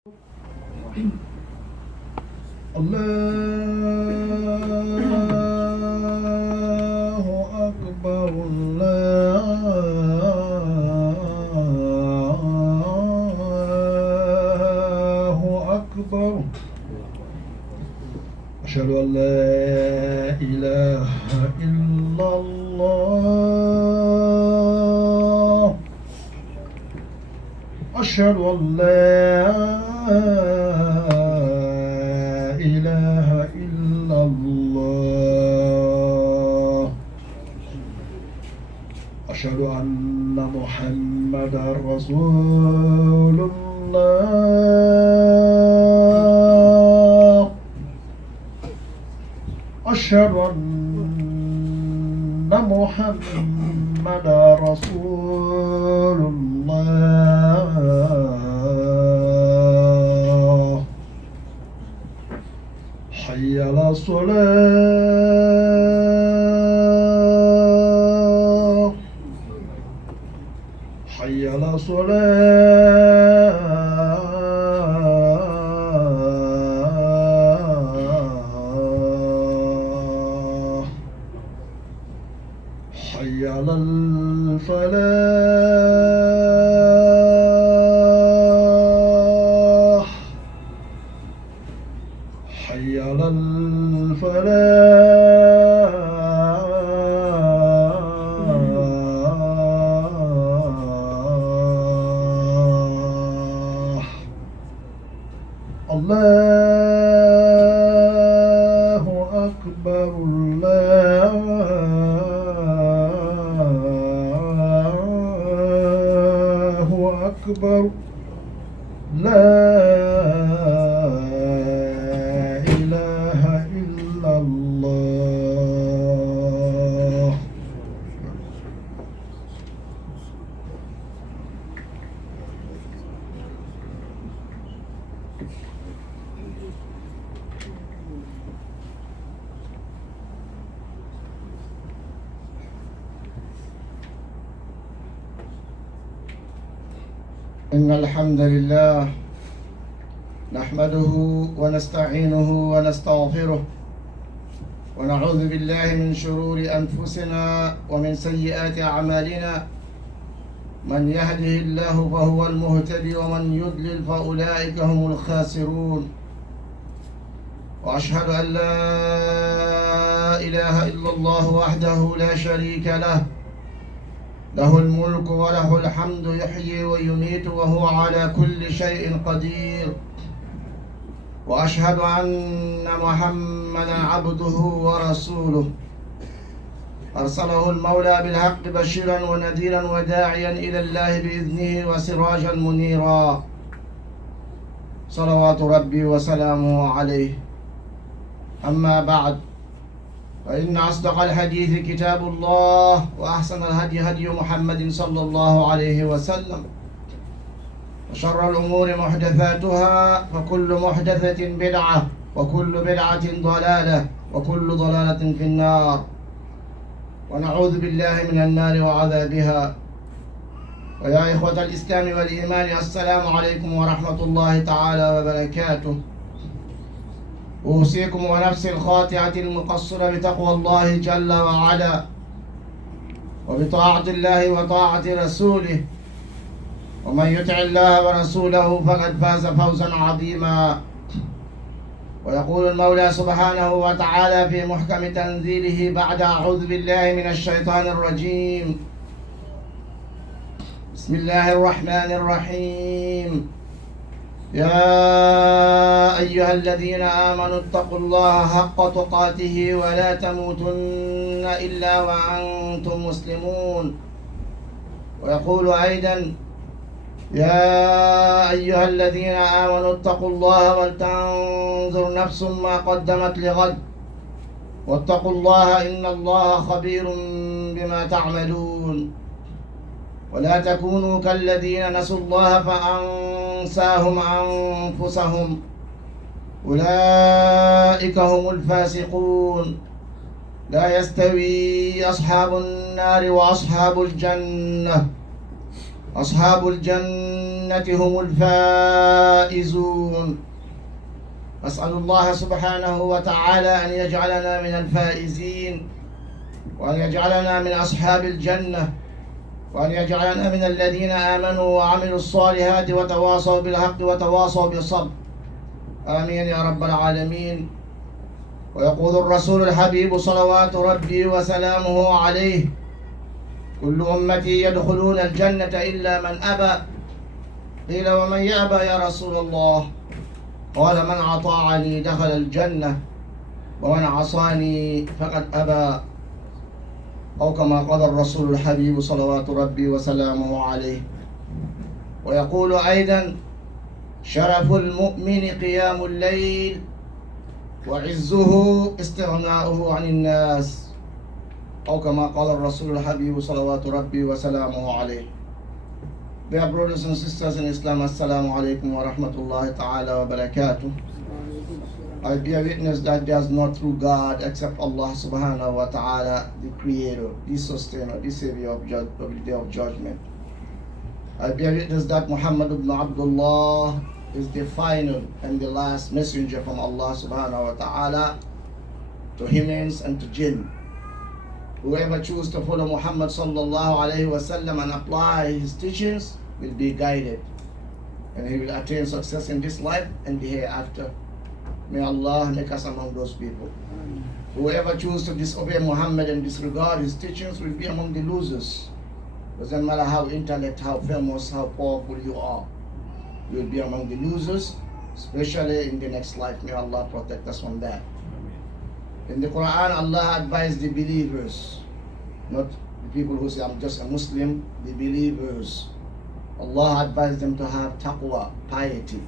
الله أكبر الله أكبر أشهد أن لا إله إلا الله أشهد أن لا إله إلا الله أشهد أن محمدا رسول الله أشهد أن محمدا رسول الله حي على الصلاة حي على الصلاة حي على الفلاح حي على الفلاح الله أكبر الله أكبر لا إله إلا الله إن الحمد لله نحمده ونستعينه ونستغفره ونعوذ بالله من شرور أنفسنا ومن سيئات أعمالنا من يهده الله فهو المهتدي ومن يضلل فأولئك هم الخاسرون وأشهد أن لا إله إلا الله وحده لا شريك له له الملك وله الحمد يحيي ويميت وهو على كل شيء قدير وأشهد أن محمدا عبده ورسوله أرسله المولى بالحق بشيرا ونذيرا وداعيا إلى الله بإذنه وسراجا منيرا صلوات ربي وسلامه عليه أما بعد فإن أصدق الحديث كتاب الله وأحسن الهدي هدي محمد صلى الله عليه وسلم وشر الأمور محدثاتها فكل محدثة بدعة وكل بدعة ضلالة وكل ضلالة في النار ونعوذ بالله من النار وعذابها. ويا إخوة الإسلام والإيمان السلام عليكم ورحمة الله تعالى وبركاته. أوصيكم ونفسي الخاطئة المقصرة بتقوى الله جل وعلا وبطاعة الله وطاعة رسوله، ومن يطع الله ورسوله فقد فاز فوزا عظيما. ويقول المولى سبحانه وتعالى في محكم تنزيله بعد أعوذ بالله من الشيطان الرجيم: بسم الله الرحمن الرحيم. يا أيها الذين آمنوا اتقوا الله حق تقاته ولا تموتن إلا وأنتم مسلمون. ويقول أيضا: يا أيها الذين آمنوا اتقوا الله ولتنظر نفس ما قدمت لغد واتقوا الله إن الله خبير بما تعملون. ولا تكونوا كالذين نسوا الله فأنساهم أنفسهم أولئك هم الفاسقون. لا يستوي أصحاب النار وأصحاب الجنة أصحاب الجنة هم الفائزون. أسأل الله سبحانه وتعالى أن يجعلنا من الفائزين، وأن يجعلنا من أصحاب الجنة، وأن يجعلنا من الذين آمنوا وعملوا الصالحات وتواصوا بالحق وتواصوا بالصبر. آمين يا رب العالمين. ويقول الرسول الحبيب صلوات ربي وسلامه عليه: كل أمتي يدخلون الجنة إلا من أبى. قيل ومن يأبى يا رسول الله؟ قال من أطاعني دخل الجنة ومن عصاني فقد أبى، أو كما قال الرسول الحبيب صلوات ربي وسلامه عليه. ويقول أيضا: شرف المؤمن قيام الليل، وعزه استغناؤه عن الناس، أو كما قال الرسول الحبيب صلوات ربي وسلامه عليه. Dear brothers and sisters in Islam, Assalamu alaikum wa rahmatullahi ta'ala wa barakatuh. I bear witness that there is no true God except Allah subhanahu wa ta'ala, the creator, the sustainer, the savior of the day of judgment. I bear witness that Muhammad ibn Abdullah is the final and the last messenger from Allah subhanahu wa ta'ala to humans and to jinn. Whoever chooses to follow Muhammad sallallahu alayhi wa sallam and apply his teachings will be guided, and he will attain success in this life and the hereafter. May Allah make us among those people. Whoever chooses to disobey Muhammad and disregard his teachings will be among the losers. Doesn't matter how intellect, how famous, how powerful you are, you will be among the losers, especially in the next life. May Allah protect us from that. In the Quran, Allah advised the believers, not the people who say, I'm just a Muslim, the believers. Allah advised them to have taqwa, piety,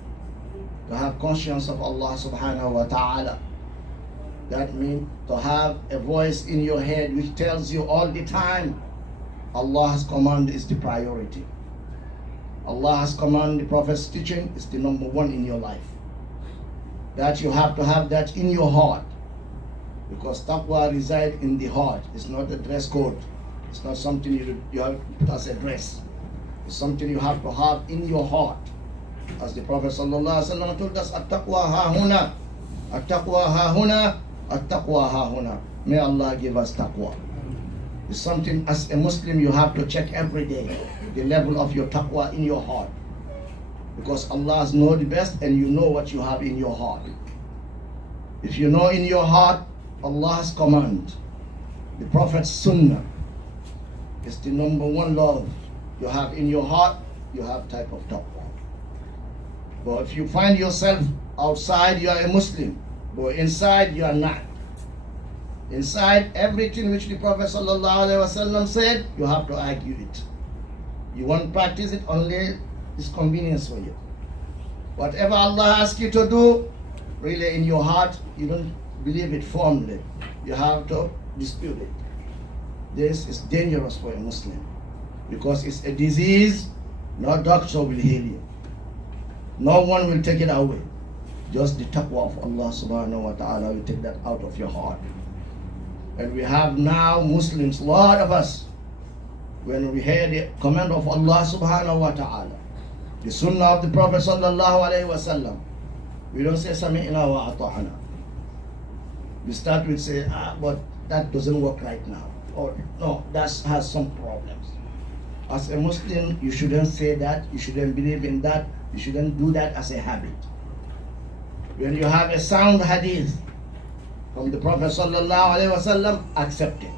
to have conscience of Allah subhanahu wa ta'ala. That means to have a voice in your head which tells you all the time, Allah's command is the priority. Allah's command, the Prophet's teaching is the number one in your life. That you have to have that in your heart. Because taqwa resides in the heart. It's not a dress code. It's not something you have to put as a dress. It's something you have to have in your heart. As the Prophet ﷺ told us, At-taqwa ha-huna, At-taqwa ha-huna, At-taqwa ha-huna. May Allah give us taqwa. It's something as a Muslim you have to check every day, the level of your taqwa in your heart. Because Allah knows the best and you know what you have in your heart. If you know in your heart Allah's command, the Prophet's sunnah is the number one love you have in your heart, you have type of taqwa. But if you find yourself outside, you are a Muslim, but inside you are not. Inside, everything which the Prophet ﷺ said, you have to argue it. You won't practice it, only it's convenience for you. Whatever Allah asks you to do, really in your heart, you don't believe it firmly. You have to dispute it. This is dangerous for a Muslim because it's a disease. No doctor will heal you. No one will take it away. Just the taqwa of Allah subhanahu wa ta'ala will take that out of your heart. And we have now Muslims, a lot of us, when we hear the command of Allah subhanahu wa ta'ala, the sunnah of the Prophet sallallahu alayhi wa sallam, we don't say sami'na wa ata'ana. We start with say, but that doesn't work right now. Or no, that has some problems. As a Muslim, you shouldn't say that, you shouldn't believe in that, you shouldn't do that as a habit. When you have a sound hadith from the Prophet sallallahu alaihi wasallam, accept it.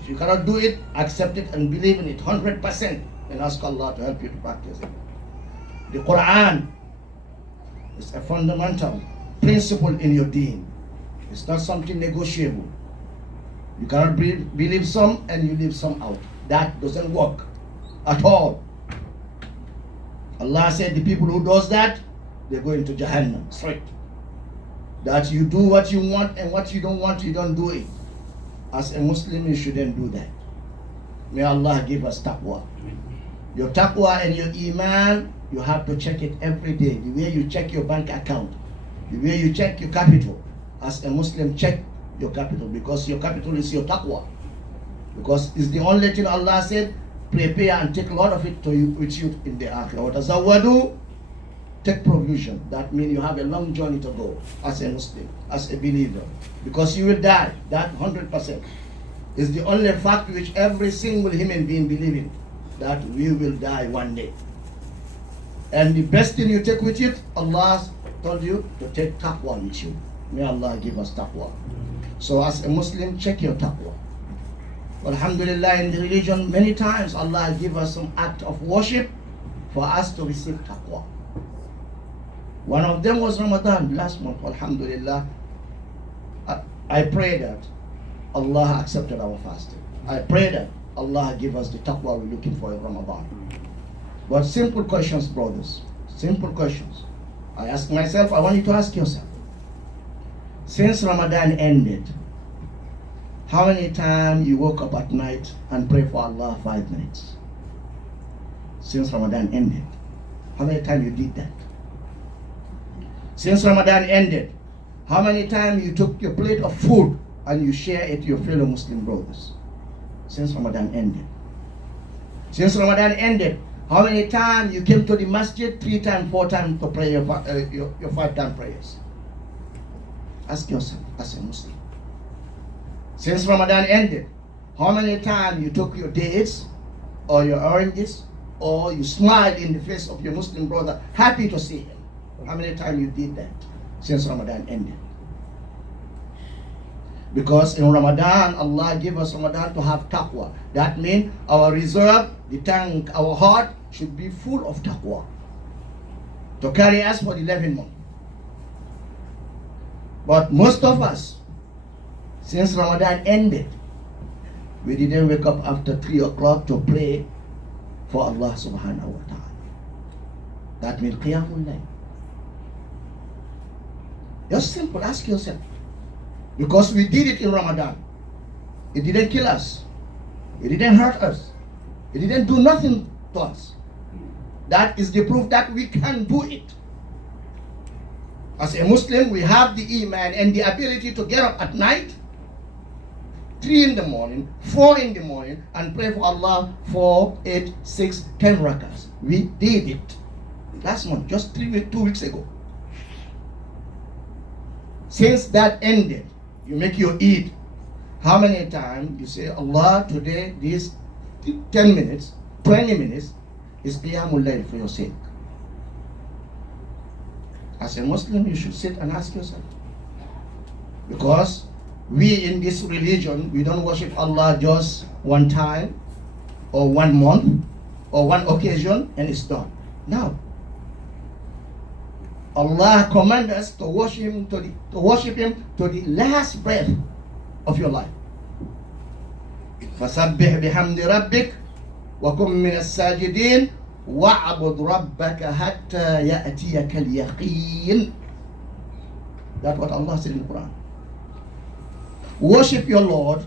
If you cannot do it, accept it and believe in it 100% and ask Allah to help you to practice it. The Quran is a fundamental principle in your deen. It's not something negotiable. You cannot believe some and you leave some out. That doesn't work at all. Allah said the people who does that, they go into Jahannam straight. That you do what you want and what you don't want, you don't do it. As a Muslim, you shouldn't do that. May Allah give us taqwa. Your taqwa and your iman, you have to check it every day. The way you check your bank account, the way you check your capital. As a Muslim, check your capital because your capital is your taqwa. Because it's the only thing Allah said, prepare and take a lot of it to you, with you in the akhirah. وَتَزَوَّدُوا, take provision. That means you have a long journey to go as a Muslim, as a believer. Because you will die, that 100% is the only fact which every single human being believes in, that we will die one day. And the best thing you take with you, Allah told you to take taqwa with you. May Allah give us taqwa. So as a Muslim, check your taqwa. Alhamdulillah, in the religion, many times Allah give us some act of worship for us to receive taqwa. One of them was Ramadan last month, Alhamdulillah. I pray that Allah accepted our fasting. I pray that Allah give us the taqwa we're looking for in Ramadan. But simple questions, brothers. Simple questions. I ask myself, I want you to ask yourself. Since Ramadan ended, how many times you woke up at night and pray for Allah 5 minutes? Since Ramadan ended, how many times you did that? Since Ramadan ended, how many times you took your plate of food and you share it to your fellow Muslim brothers? Since Ramadan ended. Since Ramadan ended, how many times you came to the masjid 3 times, 4 times to pray your 5-time prayers? Ask yourself as a Muslim. Since Ramadan ended, how many times you took your dates or your oranges or you smiled in the face of your Muslim brother, happy to see him? How many times you did that since Ramadan ended? Because in Ramadan, Allah gave us Ramadan to have taqwa. That means our reserve, the tank, our heart should be full of taqwa to carry us for the 11 months. But most of us, since Ramadan ended, we didn't wake up after 3 o'clock to pray for Allah subhanahu wa ta'ala. That means Qiyamul Layl. Just simple, ask yourself. Because we did it in Ramadan. It didn't kill us. It didn't hurt us. It didn't do nothing to us. That is the proof that we can do it. As a Muslim, we have the iman and the ability to get up at night, 3 in the morning, 4 in the morning, and pray for Allah 4, 8, 6, 10 rakahs. We did it last month, just 2 weeks ago. Since that ended, you make your Eid. How many times you say, Allah, today, this 10 minutes, 20 minutes is Qiyamul Layl for your sake? As a Muslim, you should sit and ask yourself. Because we in this religion, we don't worship Allah just one time, or 1 month, or 1 occasion, and it's done. No. Allah commands us to worship Him to the last breath of your life. فَسَبِّحْ بِحَمْدِ رَبِّكَ وَكُن مِّنَ السَّاجِدِينَ وَاعْبُدْ رَبَّكَ حَتَّى يَأْتِيَكَ الْيَقِينُ. That's what Allah said in the Quran. Worship your Lord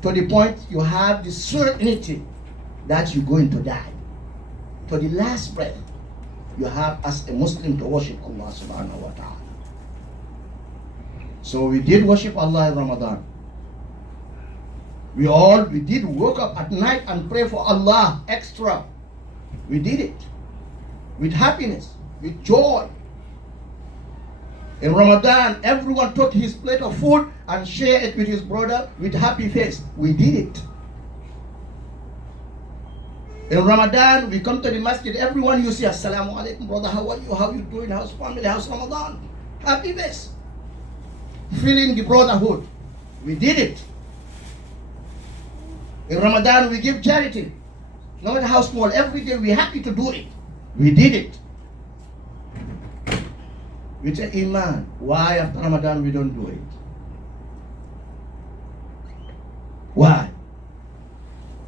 to the point you have the certainty that you're going to die. To the last breath you have as a Muslim to worship Allah subhanahu wa ta'ala. So we did worship Allah in Ramadan. We did wake up at night and pray for Allah extra. We did it with happiness, with joy. In Ramadan, everyone took his plate of food and shared it with his brother with happy face. We did it. In Ramadan, we come to the masjid, everyone you see, Assalamu alaikum, brother, how are you? How you doing? How's family? How's Ramadan? Happy face. Feeling the brotherhood. We did it. In Ramadan, we give charity. No matter how small, every day we're happy to do it. We did it. With an iman. Why after Ramadan we don't do it? Why?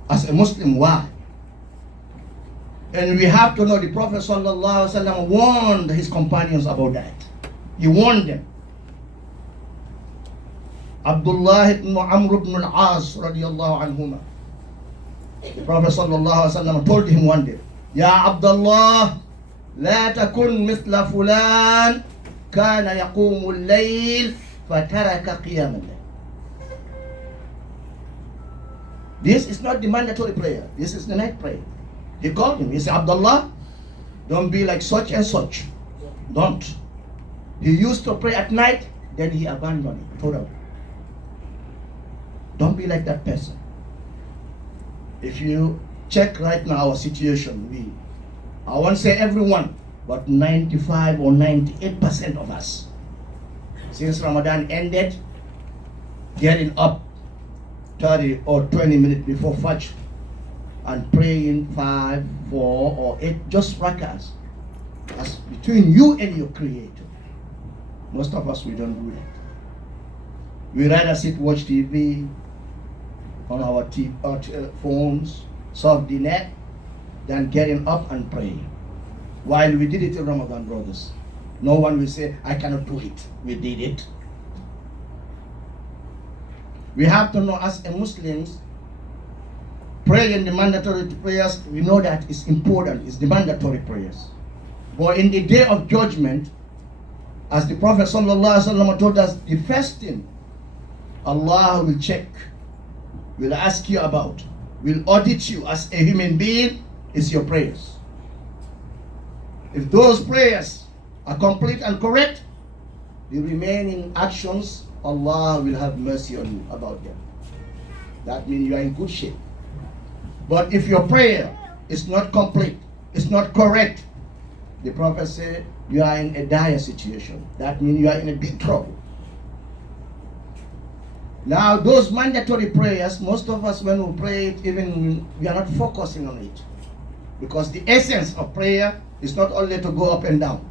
As a Muslim, why? And we have to know the Prophet ﷺ warned his companions about that. He warned them. Abdullah ibn Amr ibn al-As radiyallahu anhuma. The Prophet ﷺ told him one day, Ya Abdullah, لا تكن مثل فلان كان يقوم الليل فترك قيام الليل. This is not the mandatory prayer. This is the night prayer. He called him. He said, Abdullah, don't be like such and such. Don't. He used to pray at night, then he abandoned it totally. Don't be like that person. If you check right now our situation, I won't say everyone, but 95 or 98% of us, since Ramadan ended, getting up 30 or 20 minutes before Fajr and praying 5, 4 or 8 just rakahs. That's between you and your Creator. Most of us, we don't do that. We rather sit, watch TV on our phones, surf the net, than getting up and praying. While we did it in Ramadan, brothers, no one will say, I cannot do it. We did it. We have to know, as a Muslims, praying the mandatory prayers, we know that it's important, it's the mandatory prayers. But in the day of judgment, as the Prophet ﷺ told us, the first thing Allah will check, will ask you about, will audit you as a human being, is your prayers. If those prayers are complete and correct, the remaining actions, Allah will have mercy on you about them. That means you are in good shape. But if your prayer is not complete, it's not correct, the Prophet said you are in a dire situation. That means you are in a big trouble. Now those mandatory prayers, most of us when we pray it, even we are not focusing on it. Because the essence of prayer is not only to go up and down.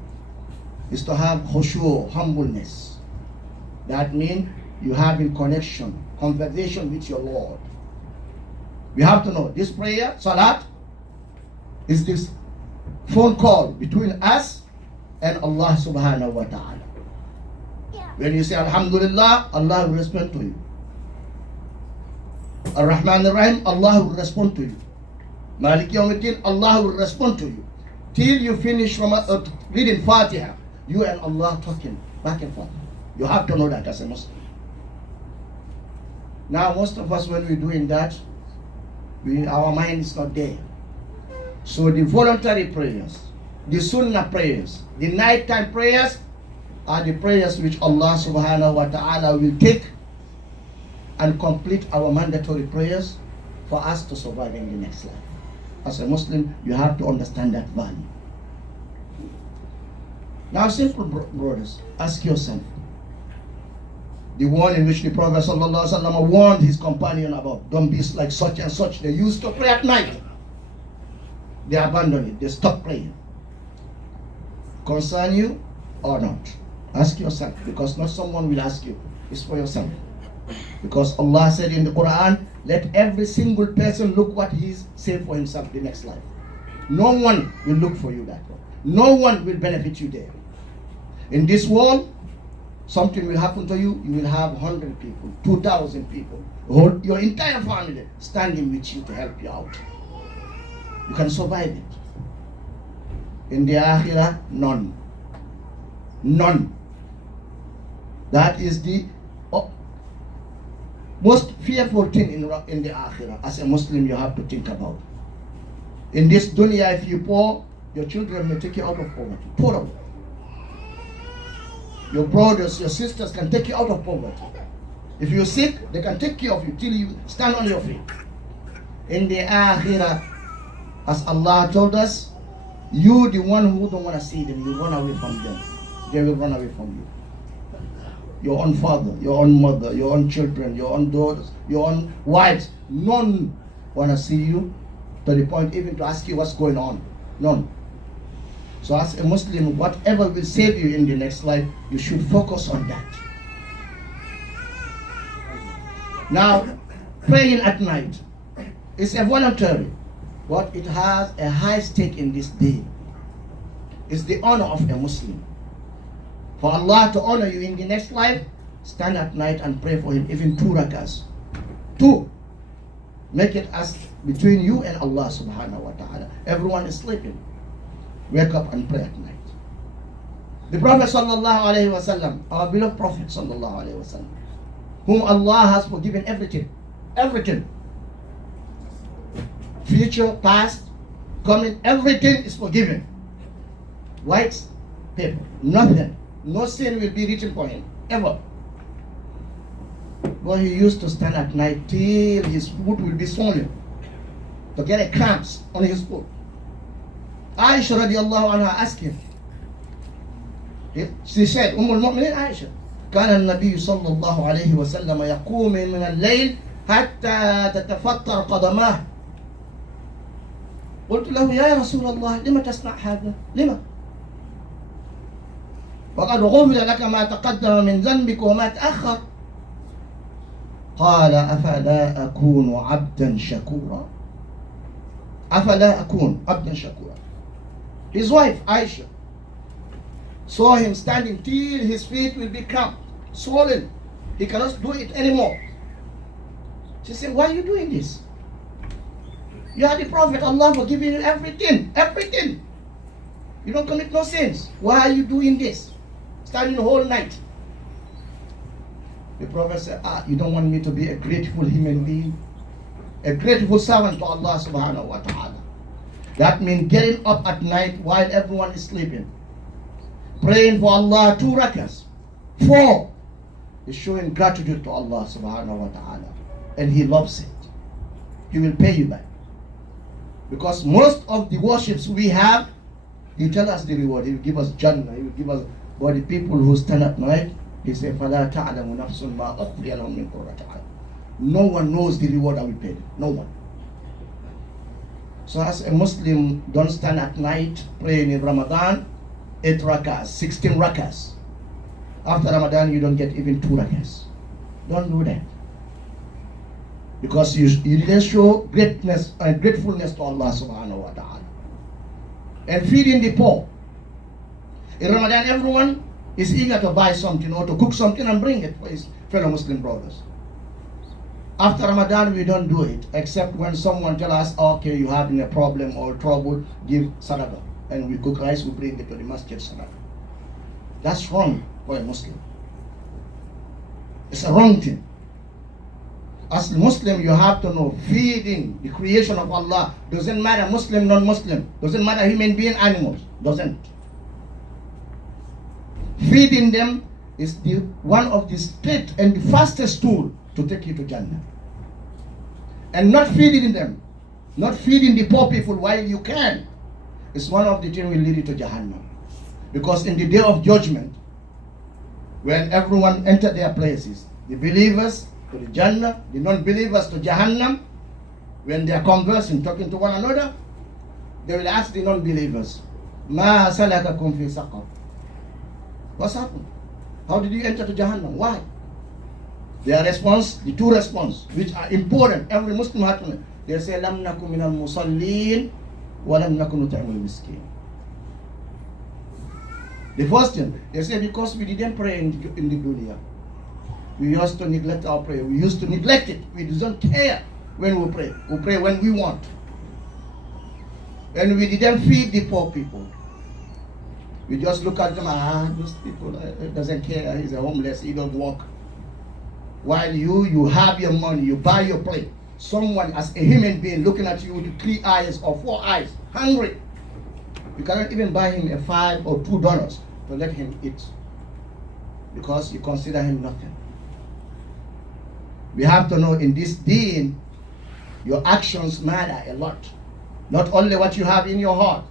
It's to have khushu, humbleness. That means you have in connection, conversation with your Lord. We have to know this prayer, salat, is this phone call between us and Allah subhanahu wa ta'ala. When you say Alhamdulillah, Allah will respond to you. Ar-Rahman Ar-Rahim, Allah will respond to you. Malik Yawmiddin, Allah will respond to you. Till you finish reading Fatiha, you and Allah talking back and forth. You have to know that as a Muslim. Now most of us, when we're doing that, our mind is not there. So the voluntary prayers, the sunnah prayers, the nighttime prayers are the prayers which Allah subhanahu wa ta'ala will take and complete our mandatory prayers for us to survive in the next life. As a Muslim, you have to understand that value. Now, simple brothers, ask yourself, the one in which the Prophet ﷺ warned his companion about, don't be like such and such. They used to pray at night. They abandoned it. They stopped praying. Concern you or not? Ask yourself, because not someone will ask you. It's for yourself. Because Allah said in the Quran, let every single person look what he's saved for himself the next life. No one will look for you that way. No one will benefit you there. In this world, something will happen to you. You will have 100 people, 2,000 people, your entire family standing with you to help you out. You can survive it. In the Akhirah, none. None. That is the most fearful thing in the Akhirah. As a Muslim, you have to think about. In this dunya, if you poor, your children may take you out of poverty. Totally. Your brothers, your sisters can take you out of poverty. If you're sick, they can take care of you till you stand on your feet. In the Akhirah, as Allah told us, you the one who don't want to see them, you run away from them. They will run away from you. Your own father, your own mother, your own children, your own daughters, your own wives, none want to see you to the point even to ask you what's going on. None. So as a Muslim, whatever will save you in the next life, you should focus on that. Now, praying at night is a voluntary, but it has a high stake in this day. It's the honor of a Muslim. For Allah to honor you in the next life, stand at night and pray for him, even 2 rakahs. 2. Make it as between you and Allah subhanahu wa ta'ala. Everyone is sleeping. Wake up and pray at night. The Prophet sallallahu alayhi wa sallam, our beloved Prophet sallallahu alayhi wa sallam, whom Allah has forgiven everything. Everything. future, past, coming, everything is forgiven. White paper, nothing. No sin will be written for him, ever. But he used to stand at night till his foot will be swollen, to get a cramps on his foot. Aisha radiallahu anha asked him. She said, al-Mu'minin Aisha, كان النبي صلى الله عليه وسلم يقوم من الليل حتى تتفطر قدماه. قلت له يا رسول الله لما تصنع هذا؟ لما؟ وقد غفر لك ما تقدم من ذنبك وما تأخر. قال أفلا أكون عبدا شكورا. أفلا أكون عبدا شكورا. His wife Aisha saw him standing till his feet will be cramped, swollen. He cannot do it anymore. She said, why are you doing this? You are the Prophet. Allah forgive you everything. Everything. You don't commit no sins. Why are you doing this? Standing the whole night. The Prophet said, you don't want me to be a grateful human being? A grateful servant to Allah subhanahu wa ta'ala. That means getting up at night while everyone is sleeping. Praying for Allah 2 rakahs. 4 is showing gratitude to Allah subhanahu wa ta'ala. And He loves it. He will pay you back. Because most of the worships we have, He tell us the reward. He will give us Jannah. He will give us. But the people who stand at night, He say, فَلَا تَعْلَمُ نَفْسٌ مَا أُخْفِيَ لَهُم مِّن قُرَّةِ أَعْيُنٍ. No one knows the reward I will pay them. No one. So as a Muslim, don't stand at night praying in Ramadan 8 rakahs, 16 rakahs. After Ramadan, you don't get even 2 rakahs. Don't do that. Because you didn't show greatness and gratefulness to Allah subhanahu wa ta'ala. And feeding the poor. In Ramadan, everyone is eager to buy something or to cook something and bring it for his fellow Muslim brothers. After Ramadan, we don't do it, except when someone tells us, okay, you having a problem or trouble, give sadaqah. And we cook rice, we bring it to the masjid sadaqah. That's wrong for a Muslim. It's a wrong thing. As a Muslim, you have to know, feeding the creation of Allah, doesn't matter Muslim, non-Muslim, doesn't matter human being, animals, doesn't. Feeding them is one of the straight and the fastest tool to take you to Jannah. And not feeding them, not feeding the poor people while you can, is one of the things will lead you to Jahannam. Because in the day of judgment, when everyone enter their places, the believers to the Jannah, the non-believers to Jahannam, when they are conversing, talking to one another, they will ask the non-believers, مَا سَلَكَكُمْ فِي سَقَرٍ. What's happened? How did you enter to Jahannam? Why? Their response, the 2 responses, which are important, every Muslim has to know. They say, لَمْ نَكُ مِنَ الْمُصَلِّينَ وَلَمْ نَكُ نُطْعِمُ الْمِسْكِينَ. The first thing, they say, because we didn't pray in the dunya. We used to neglect our prayer. We used to neglect it. We don't care when we pray. We pray when we want. And we didn't feed the poor people. We just look at them, those people doesn't care, he's a homeless, he don't work. While you have your money, you buy your plate. Someone as a human being looking at you with 3 eyes or 4 eyes, hungry. You cannot even buy him a $5 or $2 to let him eat. Because you consider him nothing. We have to know in this deen, your actions matter a lot. Not only what you have in your heart,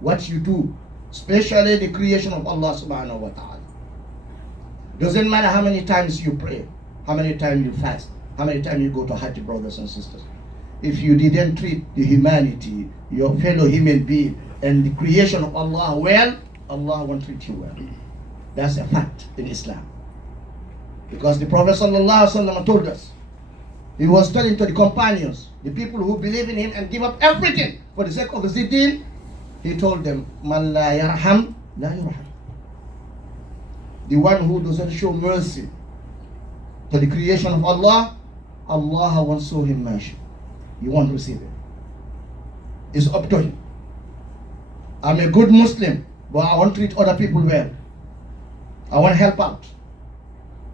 what you do. Especially the creation of Allah subhanahu wa ta'ala. Doesn't matter how many times you pray, how many times you fast, how many times you go to Hajj, brothers and sisters. If you didn't treat the humanity, your fellow human being, and the creation of Allah well, Allah won't treat you well. That's a fact in Islam. Because the Prophet sallallahu alaihi wasallam told us, he was telling to the companions, the people who believe in him and give up everything for the sake of the deen, he told them, Man la yarham, la yurham. The one who doesn't show mercy to the creation of Allah, Allah won't show him mercy. You won't receive it. It's up to him. I'm a good Muslim, but I want to treat other people well. I want to help out.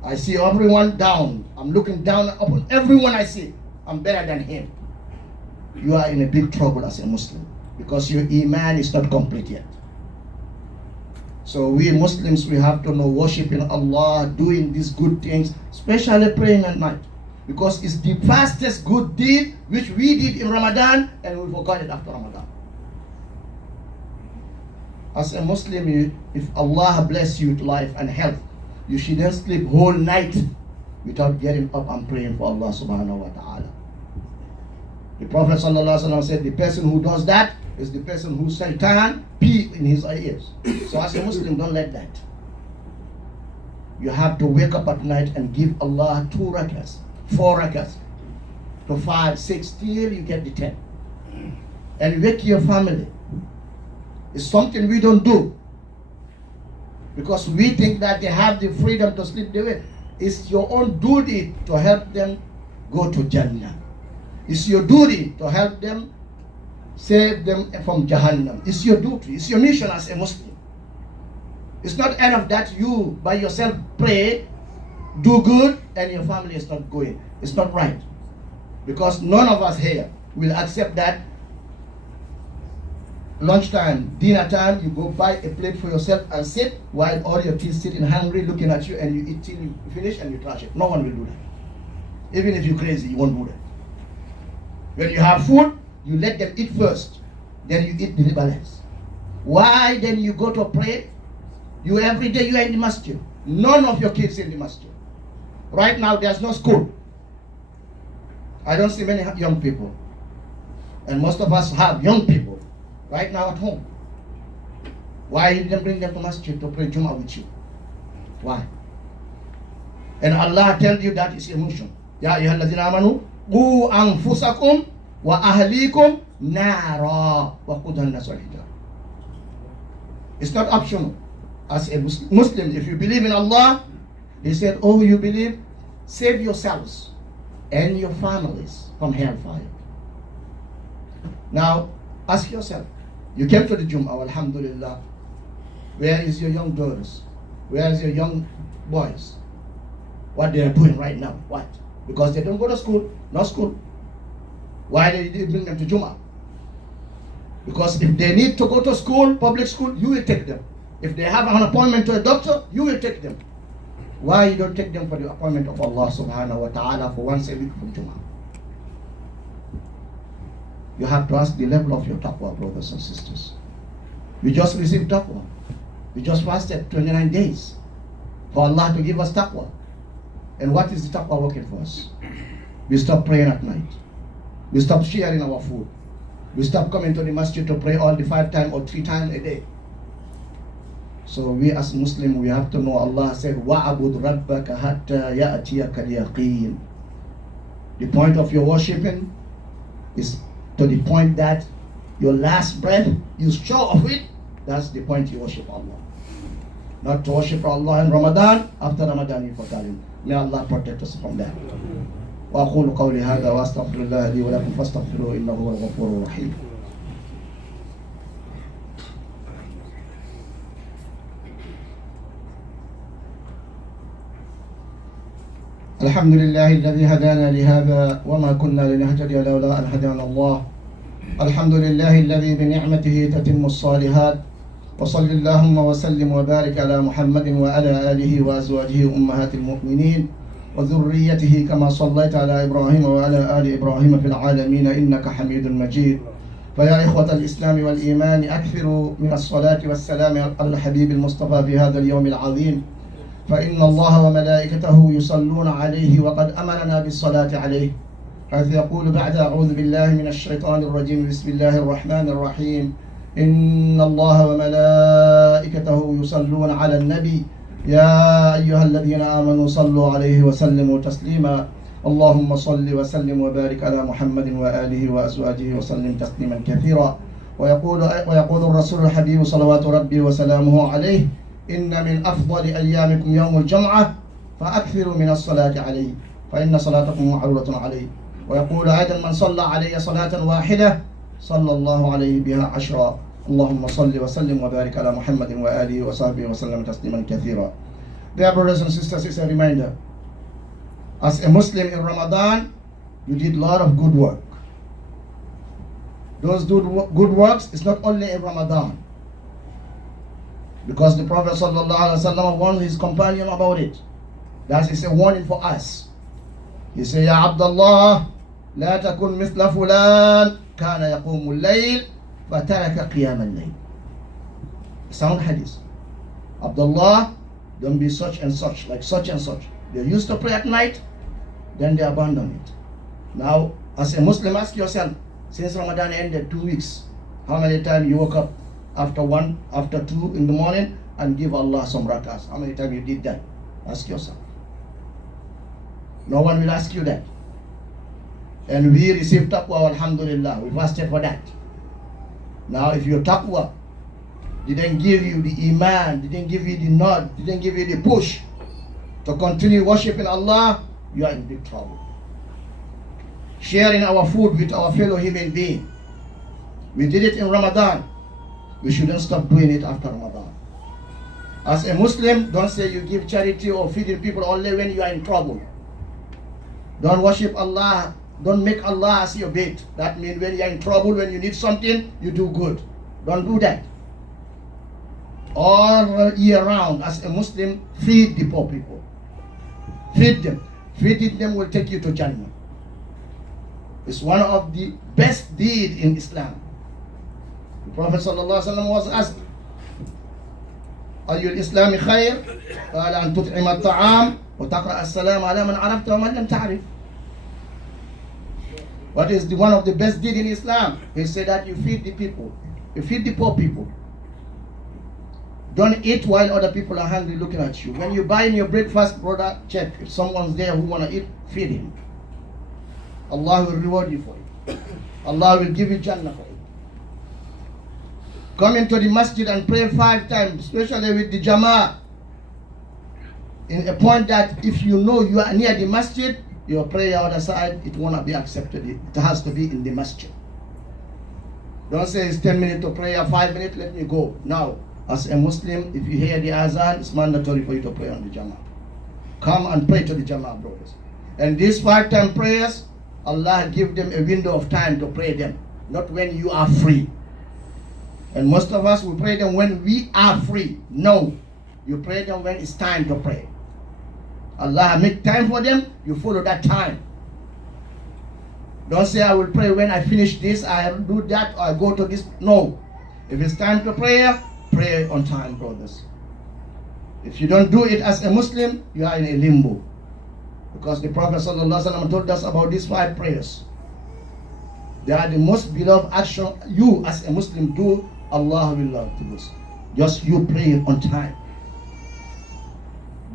I see everyone down. I'm looking down upon everyone I see. I'm better than him. you are in a big trouble as a Muslim, because your iman is not complete yet. So we Muslims, we have to know worshiping Allah, doing these good things, especially praying at night, because it's the fastest good deed which we did in Ramadan and we forgot it after Ramadan. As a Muslim, if Allah bless you with life and health, you shouldn't sleep whole night without getting up and praying for Allah subhanahu wa ta'ala. The Prophet sallallahu alaihi wasallam said, the person who does that is the person who Satan pee in his ears. So as a Muslim, don't let that. You have to wake up at night and give Allah 2 rakats, 4 rakats, to 5, 6, till you get the 10. And wake your family. It's something we don't do, because we think that they have the freedom to sleep the way. It's your own duty to help them go to Jannah. It's your duty to help them, save them from Jahannam. It's your duty. It's your mission as a Muslim. It's not enough that you by yourself pray, do good, and your family is not going. It's not right, because none of us here will accept that. Lunchtime, dinner time, you go buy a plate for yourself and sit while all your kids sitting hungry looking at you, and you eat till you finish and you trash it. No one will do that. Even if you're crazy, you won't do that. When you have food, you let them eat first, then you eat the balance. Why then you go to pray? You every day you are in the masjid. None of your kids in the masjid. Right now there's no school. I don't see many young people. And most of us have young people right now at home. Why you didn't bring them to masjid to pray Jummah with you? Why? And Allah tells you that is your mission. Ya ayyuhalladhina amanu qu anfusakum wa ahlikum nara wa qudha an-nas wal hijara. It's not optional. As a Muslim, if you believe in Allah, He said, oh, you believe, save yourselves and your families from hellfire. Now, ask yourself, you came to the Jum'ah, alhamdulillah. Where is your young daughters? Where is your young boys? What they are doing right now? What? Because they don't go to school, no school. Why did you bring them to Jum'ah? Because if they need to go to school, public school, you will take them. If they have an appointment to a doctor, you will take them. Why you don't take them for the appointment of Allah subhanahu wa ta'ala for once a week from Jum'ah? You have to ask the level of your taqwa, brothers and sisters. We just received taqwa. We just fasted 29 days for Allah to give us taqwa. And what is the taqwa working for us? We stop praying at night. We stop sharing our food. We stop coming to the masjid to pray all the 5 times or 3 times a day. So we as Muslims, we have to know Allah said, وَعَبُدْ رَبَّكَ حَتَّى يَأْتِيَكَ الْيَقِينَ. The point of your worshiping is to the point that your last breath, you sure of it, that's the point you worship Allah. Not to worship Allah in Ramadan, after Ramadan you forgot Him. May Allah protect us from that. وأقول قولي هذا وأستغفر الله لي ولكم فاستغفروه إنه هو الغفور الرحيم. الحمد لله الذي هدانا لهذا وما كنا لنهتدي لولا أن هدانا الله. الحمد لله الذي بنعمته تتم الصالحات. وصل اللهم وسلم وبارك على محمد وعلى آله وأزواجه أمهات المؤمنين وذريته كما صليت على إبراهيم وعلى آل إبراهيم في العالمين إنك حميد مجيد. فيا إخوة الإسلام والإيمان، أكثروا من الصلاة والسلام على الحبيب المصطفى في هذا اليوم العظيم، فإن الله وملائكته يصلون عليه وقد أمرنا بالصلاة عليه، حيث يقول بعد أعوذ بالله من الشيطان الرجيم بسم الله الرحمن الرحيم إن الله وملائكته يصلون على النبي يا أيها الذين آمنوا صلوا عليه وسلموا تسليما اللهم صل وسلم وبارك على محمد وآله وأزواجه وسلم تسليما كثيرا. ويقول الرسول الحبيب صلوات ربي وسلامه عليه إن من أفضل أيامكم يوم الجمعة فأكثروا من الصلاة عليه فإن صلاتكم معروضة عليه. ويقول أيضا من صلى علي صلاة واحدة صلى الله عليه بها 10. اللهم صل وسلم وبارك على محمد وآله وصحبه وسلم تسليما كثيرا. Dear brothers and sisters, it's a reminder. As a Muslim in Ramadan, you did a lot of good work. Those good works is not only in Ramadan. Because the Prophet ﷺ warned his companion about it. That is a warning for us. He said, Ya Abdullah, لا تكن مثل فلان كان يقوم الليل فترك قيام الليل. Sound hadith. Abdullah, don't be such and such, like such and such. They used to pray at night, then they abandon it. Now, as a Muslim, ask yourself, since Ramadan ended 2 weeks, how many times you woke up after 1, after 2 in the morning and give Allah some rakas? How many times you did that? Ask yourself. No one will ask you that. And we received taqwa, alhamdulillah. We fasted for that. Now, if your taqwa didn't give you the iman, didn't give you the nod, didn't give you the push to continue worshiping Allah, you are in big trouble. Sharing our food with our fellow human being. We did it in Ramadan. We shouldn't stop doing it after Ramadan. As a Muslim, don't say you give charity or feeding people only when you are in trouble. Don't worship Allah. Don't make Allah as your bait. That means when you are in trouble, when you need something, you do good. Don't do that. All year round, as a Muslim, feed the poor people. Feed them. Feeding them will take you to Jannah. It's one of the best deeds in Islam. The Prophet ﷺ was asked, أي الإسلام خير؟ قال أن تطعم الطعام وتقرأ السلام على من عرفت ومن لم تعرف. What is one of the best deeds in Islam? He said that you feed the people. You feed the poor people. Don't eat while other people are hungry looking at you. When you buy in your breakfast, brother, check. If someone's there who want to eat, feed him. Allah will reward you for it. Allah will give you Jannah for it. Come into the masjid and pray 5 times, especially with the Jama'ah. In a point that if you know you are near the masjid, your prayer on the side, it won't be accepted. It has to be in the masjid. Don't say it's 10 minutes to prayer, 5 minutes, let me go. Now, as a Muslim, if you hear the azan, it's mandatory for you to pray on the Jama'ah. Come and pray to the Jama'ah, brothers. And these 5-time prayers, Allah give them a window of time to pray them, not when you are free. And most of us will pray them when we are free. No, you pray them when it's time to pray. Allah make time for them, you follow that time. Don't say I will pray when I finish this, I do that, or I go to this. No. If it's time to pray, pray on time, brothers. If you don't do it as a Muslim, you are in a limbo. Because the Prophet ﷺ told us about these 5 prayers. They are the most beloved action you as a Muslim do. Allah will love to do. Just you pray on time.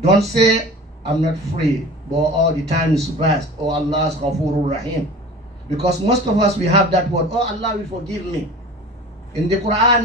Don't say, I'm not free, but all the time is vast. Oh, Allah is Ghafurur Rahim. Because most of us, we have that word, oh, Allah will forgive me. In the Quran,